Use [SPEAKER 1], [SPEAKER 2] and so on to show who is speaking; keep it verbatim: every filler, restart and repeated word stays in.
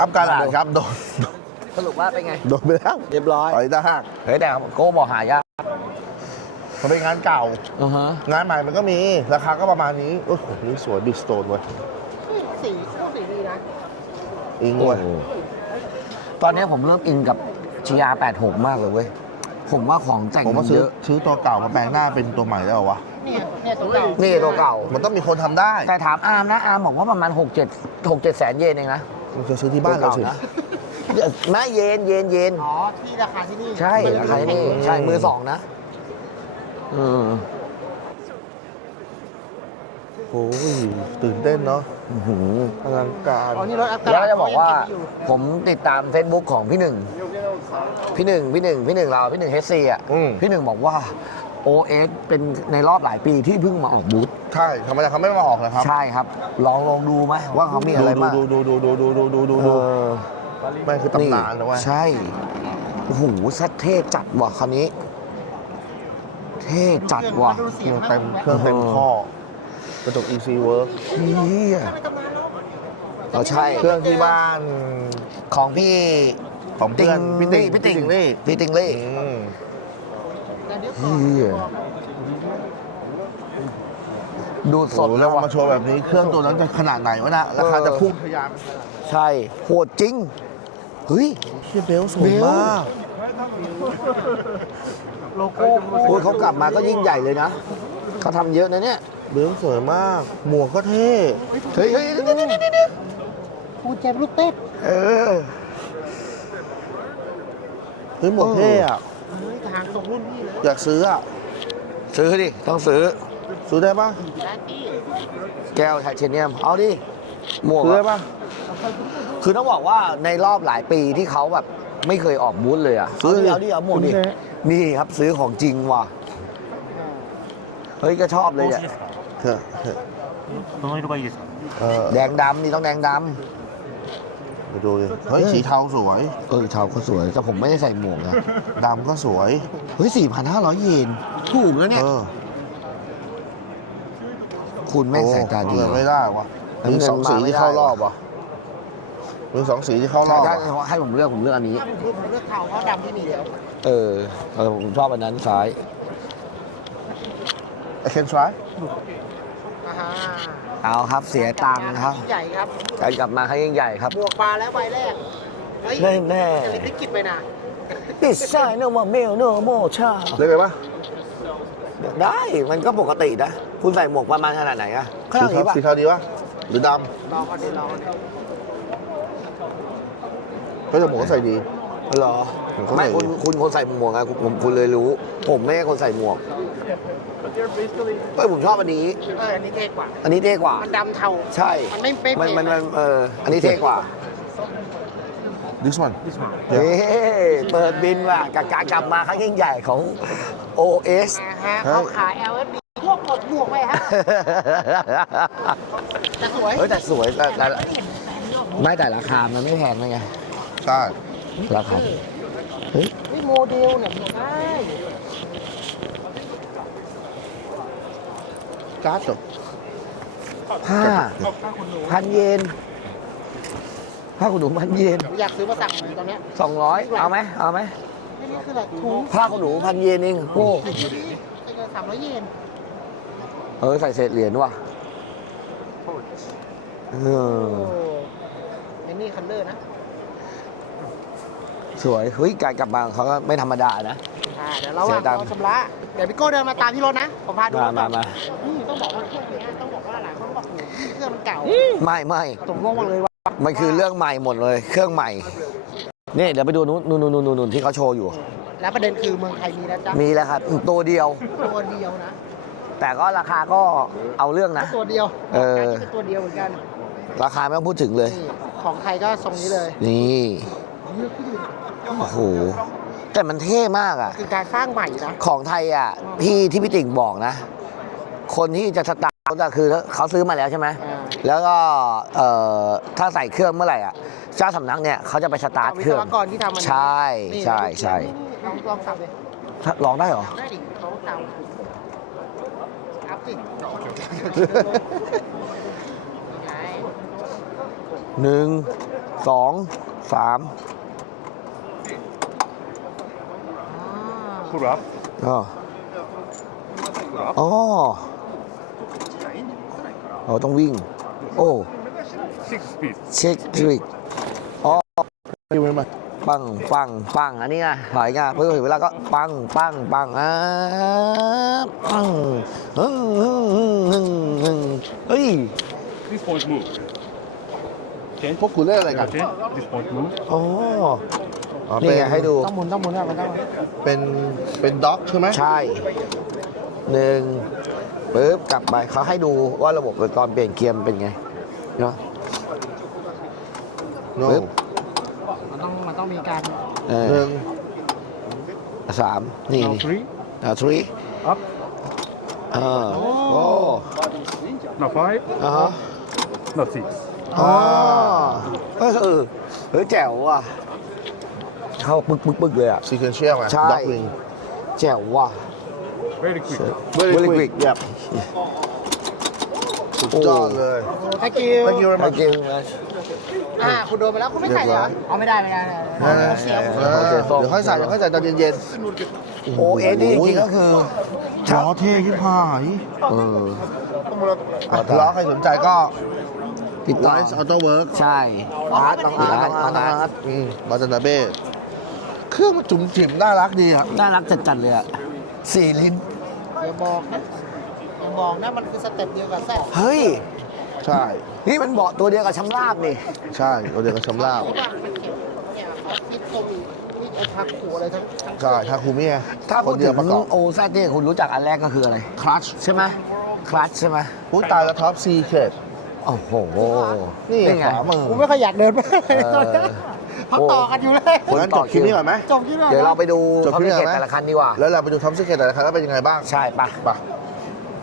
[SPEAKER 1] อัพการอ่านครับโดน
[SPEAKER 2] สรุปว่าเป็นไง
[SPEAKER 1] โดนไปแล้ว
[SPEAKER 2] เรียบร้อย
[SPEAKER 1] ต่อยตาหัก
[SPEAKER 2] เฮ้ยแต่โก้บอกหายาก
[SPEAKER 1] มันเป็นงานเก่า
[SPEAKER 2] อือฮะ
[SPEAKER 1] งานใหม่มันก็มีราคาก็ประมาณนี้โอ้โหนี่สวยบิ๊กสโตนเว้ย
[SPEAKER 3] สีคู่สีดีนะ
[SPEAKER 1] อิงเว้ย
[SPEAKER 2] ตอนนี้ผมเริ่มอินกับ จี อาร์ แปดสิบหก มากเลยเว้ย ผมว่าของแต่ง
[SPEAKER 1] ผม
[SPEAKER 2] มั
[SPEAKER 1] ว่าน ซื้
[SPEAKER 2] เย
[SPEAKER 1] อ
[SPEAKER 2] อะ
[SPEAKER 1] ซื้อตัวเก่ามาแปลงหน้าเป็นตัวใหม่ได้เหรอวะ
[SPEAKER 3] เนี่ยเนี่ยตัวเก่า
[SPEAKER 2] นี่ตัวเก่า
[SPEAKER 1] มันต้องมีคนทำได้
[SPEAKER 2] แต่ถามอาร์มนะ อาร์มบอกว่าประมาณหกเจ็ด หกเจ็ดแสนเยนเองนะ
[SPEAKER 1] มันจะซื้อที่บ้านเราสิ
[SPEAKER 2] นะแม่เยนเยนเยน
[SPEAKER 3] อ๋อที่ราคาที่นี่
[SPEAKER 2] ใช่ราคานี่ใช่มือสองนะ อืม
[SPEAKER 1] โอ้ยตื่นเต้นเนาะ
[SPEAKER 2] อื้อหือ
[SPEAKER 1] อลังการ
[SPEAKER 3] อ๋อนี่รถอัต
[SPEAKER 2] แล้วจะบอกว่า
[SPEAKER 3] เขยังเก็บอยู่
[SPEAKER 2] ผมติดตาม Facebook ของพี่หนึ่ง พี่หนึ่ง พี่หนึ่ง พี่หนึ่งเรา พี่หนึ่งเฮซีอ่ะ
[SPEAKER 1] อืม
[SPEAKER 2] พี่หนึ่งบอกว่า โอ เอส เป็นในรอบหลายปีที่เพิ่งมาออกบูธ
[SPEAKER 1] ใช่ธรรมดาเขาไม่มาออกเลยครับ
[SPEAKER 2] ใช่ครับ ลองลองดูไหมว่าเขามีอะไรบ้าง
[SPEAKER 1] ดูดูดูดูดูดูดูดู
[SPEAKER 2] เอ
[SPEAKER 1] ดู
[SPEAKER 2] อ
[SPEAKER 1] ไม่คือตำนานนะเว้ย
[SPEAKER 2] ใช่ โอ้โหซัดเท่จัดว่ะคันนี้ เท่จัดว่ะ
[SPEAKER 3] ดู
[SPEAKER 1] เค
[SPEAKER 3] เสีย
[SPEAKER 1] รื่อง งเต็มเครื่องเต็มข้อกระจก Easy Work
[SPEAKER 2] เฮียเราใช่
[SPEAKER 1] เครื่องที่บ้าน
[SPEAKER 2] ของพี่
[SPEAKER 1] ของเพื่อนพี่ติ่ง
[SPEAKER 2] พี่ติ่ง
[SPEAKER 1] นี่
[SPEAKER 2] พี่ติงเล่
[SPEAKER 1] อืม
[SPEAKER 3] แต่เดี๋ยวก่อน
[SPEAKER 2] เฮียดูส
[SPEAKER 1] ส
[SPEAKER 2] ด
[SPEAKER 1] ด
[SPEAKER 2] แล้
[SPEAKER 1] แล้ว ว
[SPEAKER 2] ว่ะ
[SPEAKER 1] มาโชว์แบบนี้เครื่องตัวนั้นจะขนาดไหนวะนะราคาจะพุ่งทะยาน
[SPEAKER 2] ใช่ โหดจริง เฮ้ย
[SPEAKER 1] เฮียเบลสวย
[SPEAKER 2] เบล
[SPEAKER 1] มาก
[SPEAKER 3] โลโก้
[SPEAKER 2] โอ้ยเขากลับมาก็ยิ่งใหญ่เลยนะ เขาทำเยอะนะเนี่ย
[SPEAKER 1] เบลสวยมาก หมวกก็เท่
[SPEAKER 2] เฮ้ยเฮ้ยเดี๋ยวเดี๋ยวเดี๋ยวเดี๋ยว
[SPEAKER 3] คูเจ็บลูกเต้น
[SPEAKER 2] เออ
[SPEAKER 1] เฮ้ยหมวกเท่อะ
[SPEAKER 3] เฮ้ยทหารส่งรุ่นพี่เลย
[SPEAKER 1] อยากซื้ออะ
[SPEAKER 2] ซื้อดิ ต้องซื้อ
[SPEAKER 1] ซื้อได้ปะ
[SPEAKER 3] ได้พี่
[SPEAKER 2] แก้วไทเทเนียม เอาดิ หมวก
[SPEAKER 1] ซื้อได้
[SPEAKER 2] อะ
[SPEAKER 1] ปะ
[SPEAKER 2] คือต้องบอกว่าในรอบหลายปีที่เขาแบบไม่เคยออกบูธเลยอ่ะ
[SPEAKER 1] ซื้อดิ
[SPEAKER 2] เอาดิเอาหมวกดิ นี่ครับซื้อของจริงว่ะ เฮ้ยก็ชอบเลยเนี่ย
[SPEAKER 1] เถอะเถอะ
[SPEAKER 4] どの色がいいですか。
[SPEAKER 1] เออ
[SPEAKER 2] แดงดำนี่ต้องแดงด
[SPEAKER 1] ไปดูดิเฮ้ยสีเทาสวย
[SPEAKER 2] ำเออเทาก็สวย แต่ผมไม่ได้ใส่หมวกนะ
[SPEAKER 1] ดำก็สวย
[SPEAKER 2] เฮ้ยสี่พันห้าร้อยเยน ถูกแล้วเนี่ย
[SPEAKER 1] เออ
[SPEAKER 2] คุณแม่งสายตาดี
[SPEAKER 1] โอ้ไม่ได้วะ
[SPEAKER 2] น้ำเงิน
[SPEAKER 1] มีสองสี
[SPEAKER 2] มาไม่
[SPEAKER 1] ที่
[SPEAKER 2] ได้
[SPEAKER 1] เข้ารอบวะมีสองสีที่เข้าร
[SPEAKER 2] ถ้า
[SPEAKER 1] อบ
[SPEAKER 2] ถ้า
[SPEAKER 1] อะ
[SPEAKER 2] ให้ผมเลือกผมเลือกอันนี้
[SPEAKER 3] ถ้าผมผมเลือกเทาเพราะดำที่มีเดียว
[SPEAKER 2] เออเออผมชอบอันนั้นซ้าย
[SPEAKER 1] ไอเคนทราย
[SPEAKER 3] อ่าฮะ
[SPEAKER 2] เอาครับเสียตังค์ครับ
[SPEAKER 3] ยิ่งใหญ่ครับ
[SPEAKER 2] การกลับมาครั้งยิ่งใหญ่ครับ
[SPEAKER 3] บวกปลาแล้วใบแรก เฮ้ย
[SPEAKER 2] แน่แน่
[SPEAKER 3] จะลิขิตไปนะ
[SPEAKER 2] ปิดใช่เนอะเมลเนอะโมชา
[SPEAKER 1] เรียกไงปะ
[SPEAKER 2] ได้มันก็ปกตินะ คุณใส่หมวกประมาณขนาดไหนอะข้าง
[SPEAKER 1] สี
[SPEAKER 2] นี้
[SPEAKER 1] เทา
[SPEAKER 2] ป่ะ
[SPEAKER 1] สีเทาดีปะหรือด
[SPEAKER 3] รอก่อนดิรอก่อนดิ
[SPEAKER 1] ำก็จะหมวกก็ใส่ดี
[SPEAKER 2] เหรอ
[SPEAKER 1] ผมก็
[SPEAKER 2] ไม่
[SPEAKER 1] ใส่
[SPEAKER 2] คุณคุณคนใส่หมวกไงคุณผมคุณเลยรู้ ผมไม่ใช่คนใส่หมวกเฮ้ยผมชอบอันนี้
[SPEAKER 3] เอออันนี้เท่กว่า
[SPEAKER 2] อันนี้เท่กว่า
[SPEAKER 3] มันดำเทา
[SPEAKER 2] ใช่
[SPEAKER 3] มันไม่ไม่
[SPEAKER 2] มัน
[SPEAKER 3] เป๊ะ
[SPEAKER 2] มันมันเอออันนี้เท่กว่า
[SPEAKER 1] this one
[SPEAKER 2] เฮ้เปิดบินว่ะกับการกลับมาครั้งยิ่งใหญ่ของ โอ เอส
[SPEAKER 3] อ่าฮะเขาขาย แอล เอฟ บี พวกกดบวกไปฮะแต่สวย
[SPEAKER 2] เฮ้ยแต่สวยแต่แต่ไม่แต่ราคามันไม่แพงไง
[SPEAKER 1] ใช่
[SPEAKER 2] ราคาเฮ้ย
[SPEAKER 3] นี่โมเดลเนี่ยใช่
[SPEAKER 1] การ์ดเหรอ
[SPEAKER 2] ผ้าพันเยนผ้าขนหนูพันเยน
[SPEAKER 3] อยากซื้อมาสั่งเลยตอนเนี้ย
[SPEAKER 2] สองร้อยเอาไหมเอาไหม
[SPEAKER 3] นี่นี่คืออะไรถุง
[SPEAKER 2] ผ้าขนหนูพันเยนเองโอ้
[SPEAKER 3] สามร้อยเยน
[SPEAKER 2] เออใส่เศษเหรียญว่ะเอ
[SPEAKER 3] โอ้
[SPEAKER 2] อ
[SPEAKER 3] ไอ้นี่คันเลอร์นะ
[SPEAKER 2] สวยเฮ้ยการกลับมาของเขาก็ไม่ธรรมดานะ
[SPEAKER 3] อ่าเดี๋ยวเรา
[SPEAKER 2] เสียตังค์
[SPEAKER 3] เราชำระเดี๋ยวพี่โก้เดินมาตามที่รถนะผมพาดู
[SPEAKER 2] มามามา
[SPEAKER 3] นี่ต้องบอกว่าเครื่องเนี้ยต้องบอกว่าหลายคนบอกโอ้โหเครื่องมันเก่า
[SPEAKER 2] ไม่ไม่
[SPEAKER 3] ผมงงมากเลยว่า
[SPEAKER 2] มันคือเรื่องใหม่หมดเลย เครื่องใหม่นี่เดี๋ยวไปดูนู้นนู่นนู่นนู่นนู่นที่เขาโชว์อยู่
[SPEAKER 3] แล้วประเด็นคือเมืองไทยมีแล้วจ้ะ
[SPEAKER 2] มีแล้วครับตัวเดียว
[SPEAKER 3] ตัวเดียวนะ
[SPEAKER 2] แต่ก็ราคาก็เอาเรื่องนะ
[SPEAKER 3] ตัวเดียว
[SPEAKER 2] เออ
[SPEAKER 3] การที่เป็นตัวเดียวเหมือนกัน
[SPEAKER 2] ราคาไม่ต้องพูดถึงเลย
[SPEAKER 3] นี่ของไทยก็ทรงนี้เลย
[SPEAKER 2] นี่โอ้โหแต่มันเท่มากอ่ะ
[SPEAKER 3] คือการสร้างใหม่นะ
[SPEAKER 2] ของไทยอ่ะพี่ที่พี่ติ่งบอกนะ คนที่จะสตาร์ทอะคือเขาซื้อมาแล้วใช่ไหม
[SPEAKER 3] อ่า
[SPEAKER 2] แล้วก็เอ่อถ้าใส่เครื่องเมื่อไหร่อ่ะเจ้าสำนักเนี่ยเขาจะไปสตาร์ทเครื่อง
[SPEAKER 3] วิศวกรที่ทำมัน
[SPEAKER 2] ใช่ใช่ใช่
[SPEAKER 3] นี่ลองลองสับเลย
[SPEAKER 2] ลองได้เหรอ
[SPEAKER 3] ได้ดิเขาเก่าอัพสิไง
[SPEAKER 2] หนึ่งสองสาม
[SPEAKER 3] อ่า
[SPEAKER 4] Pull up.
[SPEAKER 2] อ๋ออ๋อเราต้องวิ่ง โอ้
[SPEAKER 4] Six speed.
[SPEAKER 2] เช็คทริกอ๋อ
[SPEAKER 1] อยู่ไหม
[SPEAKER 2] ปังปังปังอันนี้ไงถอยไงเพื่อถึงเวลาก็ปังปังปังอ่าปังฮึ่งฮึ่งฮึ่งฮึ่งฮึ่งเฮ้ย
[SPEAKER 4] This point move. Change.
[SPEAKER 1] พวกคุณเล่นอะไรกัน
[SPEAKER 4] Change. This point move.
[SPEAKER 2] อ๋อ
[SPEAKER 1] อ๋อ
[SPEAKER 2] นี่
[SPEAKER 1] เป็น
[SPEAKER 2] ไงให้ดู
[SPEAKER 3] ต้องหมุนต้องหมุนอะมันต้อง
[SPEAKER 1] เป็นเป็นด็อกใช่ไหม
[SPEAKER 2] ใช่หนึ่งปึ๊บกลับไปเขาให้ดูว่าระบบตอนเปลี่ยนเกียร์มันเป็นไงเนาะ
[SPEAKER 1] โน่
[SPEAKER 2] ปึ๊บ
[SPEAKER 3] มันต้องมันต้องมีการ
[SPEAKER 2] เอ
[SPEAKER 1] ห
[SPEAKER 2] อ
[SPEAKER 1] นึ่ง
[SPEAKER 2] สามนี่
[SPEAKER 4] Now
[SPEAKER 2] นี่
[SPEAKER 4] three.
[SPEAKER 2] อ่าทรี
[SPEAKER 4] Up.
[SPEAKER 2] เออโอ้
[SPEAKER 4] Now five.
[SPEAKER 2] อ่าฮะ
[SPEAKER 4] Now six.
[SPEAKER 2] อ๋อเออเออเฮ้ยแจ๋วว่ะเข้าปึกปึกปึกเลยอ่ะ
[SPEAKER 1] ซีเควนเชียลไง
[SPEAKER 2] ใช่
[SPEAKER 1] ด็อกวิง
[SPEAKER 2] แจ๋วว่ะ
[SPEAKER 4] Very quick.
[SPEAKER 1] very
[SPEAKER 2] Very
[SPEAKER 1] quick
[SPEAKER 2] quick
[SPEAKER 1] แบบสุดยอดเลย
[SPEAKER 3] ตะกิ้ว
[SPEAKER 1] thank you very
[SPEAKER 2] ไอ
[SPEAKER 1] much
[SPEAKER 2] เกมนะ
[SPEAKER 3] อ่าคุณโดนไปแล้วคุณไม่ใส่เหรอเอาไม่ได้ไม่ได้ไม่ได้
[SPEAKER 1] เออ
[SPEAKER 3] เสีย
[SPEAKER 1] เออเดี๋ยวค่อยใส่เดี๋ยวค่อยใส่ตอนเย็น
[SPEAKER 2] โอเอสนี่จริงๆก็คือ
[SPEAKER 1] ๆล้อเท่ขึ้นพาย
[SPEAKER 2] เออ
[SPEAKER 1] ล้อใครสนใจก็
[SPEAKER 2] ติดต่อ
[SPEAKER 1] Wise Auto Work
[SPEAKER 2] ใช่
[SPEAKER 1] อาร์ตบางอาร์ตบางอาร์ตบางอาร์ตอืมบาซานาเบ้เครื่องมันจุ๋มจิ๋มน่ารักดีอ่ะ
[SPEAKER 2] น่ารักจัดๆเลยอ่ะสี่ลิ้น
[SPEAKER 3] อย่าบอกนะอย่าบอกนะมันคือสเต็ปเดียวกับแซ่บ
[SPEAKER 2] เฮ้ย
[SPEAKER 1] ใช่
[SPEAKER 2] นี่มันเบาะตัวเดียวกับชำราบนี่
[SPEAKER 1] ใช่เราเดียวกับชำราบ
[SPEAKER 3] เพราะว่ามันเก็บเนี่ยเขาคิดตรงนี่ไอ้ทักขู่อะไรทั้งทั้ง
[SPEAKER 1] ใช่ทาคุมิไง
[SPEAKER 2] ถ้า
[SPEAKER 1] ค
[SPEAKER 2] พูด
[SPEAKER 1] น
[SPEAKER 2] ถึ
[SPEAKER 1] เดียว
[SPEAKER 2] ง
[SPEAKER 1] ประกอบ
[SPEAKER 2] โอซาเต้คุณรู้จักอันแรกก็คืออะไร
[SPEAKER 1] คลัตช
[SPEAKER 2] ใช่ไหมคลัตชใช่ไหม
[SPEAKER 1] พูดตายแล้วท็อปซีเคด
[SPEAKER 2] โอ้โห
[SPEAKER 1] นี่
[SPEAKER 2] ไง
[SPEAKER 1] ขวามือ
[SPEAKER 3] กูไม่ค่อยอยากเดินไปเลยตอนนี้
[SPEAKER 2] เออ
[SPEAKER 3] เขาต่อกันอยู่เลย
[SPEAKER 1] งั้นจบคลิปนี้ก่อนไหม
[SPEAKER 3] จบที่ไหน
[SPEAKER 2] เดี๋ยวเราไปดู
[SPEAKER 1] จบ
[SPEAKER 2] ท็อป
[SPEAKER 1] ที่
[SPEAKER 2] พิ
[SPEAKER 1] ไหน
[SPEAKER 2] เกต
[SPEAKER 1] ไหม
[SPEAKER 2] แต่ละคันดีกว่า
[SPEAKER 1] แล้วเราไปดูท็อปซีเคดแต่ละคันแล้วเป็นยังไงบ้าง
[SPEAKER 2] ใช่ปะ
[SPEAKER 1] ไป